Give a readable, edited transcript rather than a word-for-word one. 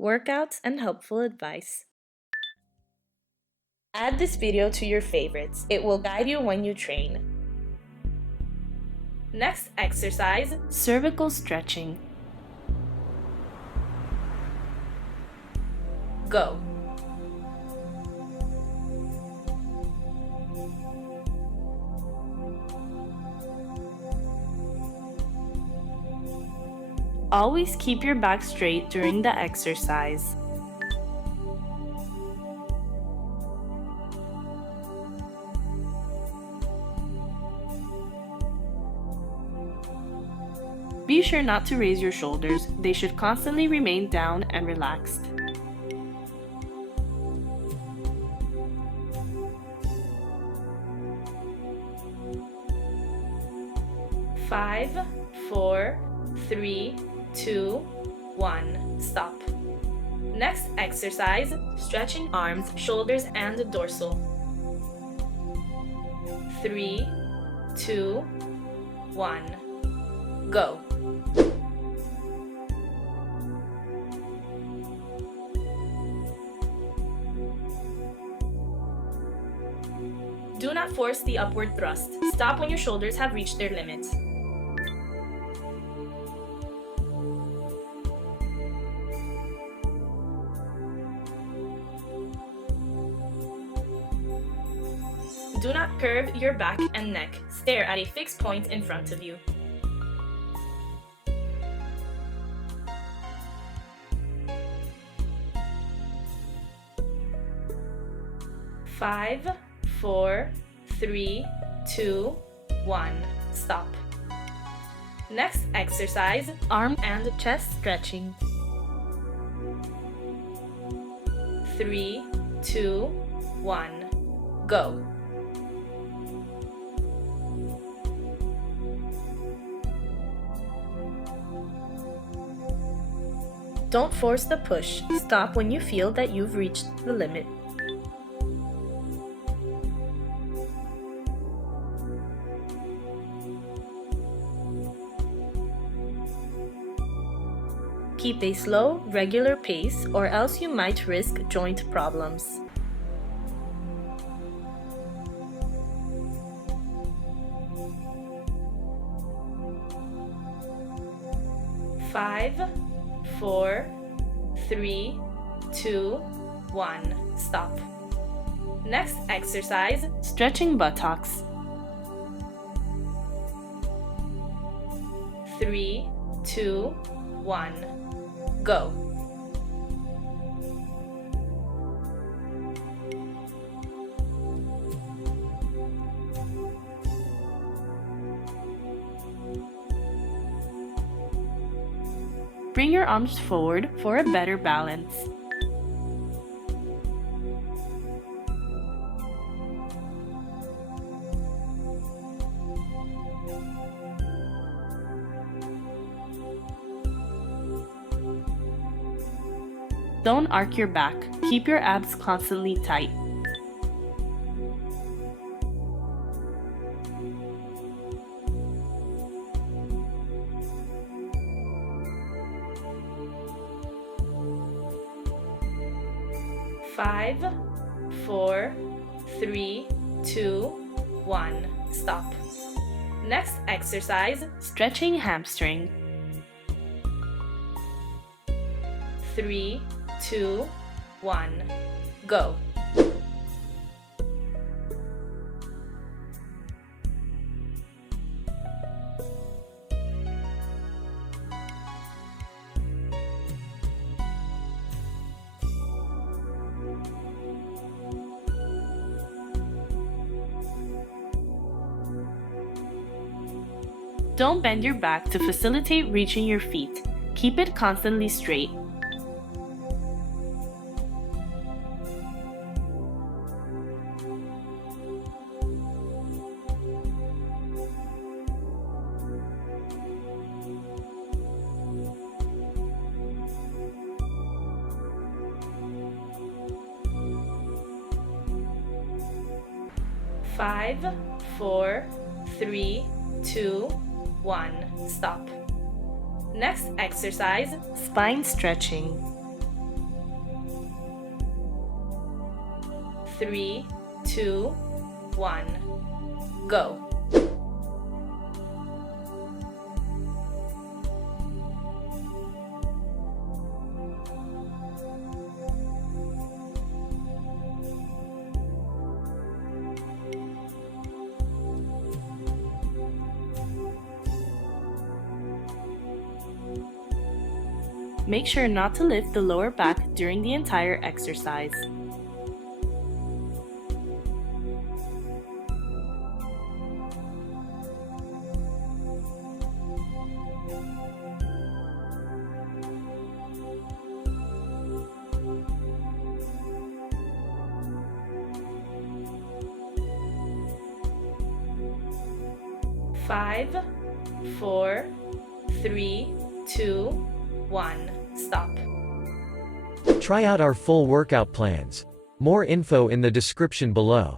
workouts, and helpful advice. Add this video to your favorites. It will guide you when you train. Next exercise, cervical stretching. Go. Always keep your back straight during the exercise. Be sure not to raise your shoulders. They should constantly remain down and relaxed. Five, 4, 3, 2, 1. Stop. Next exercise, stretching arms, shoulders, and dorsal. 3, 2, 1. Go. Do not force the upward thrust. Stop when your shoulders have reached their limit. Do not curve your back and neck. Stare at a fixed point in front of you. Five, 4, 3, 2, 1. Stop. Next exercise, arm and chest stretching. 3, 2, 1. Go. Don't force the push. Stop when you feel that you've reached the limit. Keep a slow, regular pace, or else you might risk joint problems. Five, 4, 3, 2, 1. Stop. Next exercise, stretching buttocks. 3, 2, 1. Go. Bring your arms forward for a better balance. Don't arc your back. Keep your abs constantly tight. Five, 4, 3, 2, 1. Stop. Next exercise, stretching hamstring. 3, 2, 1. Go. Don't bend your back to facilitate reaching your feet. Keep it constantly straight. Five, 4, 3, 2, 1. Stop. Next exercise, spine stretching. 3, 2, 1, go. Make sure not to lift the lower back during the entire exercise. Five, 4, 3, 2, 1. Stop. Try out our full workout plans. More info in the description below.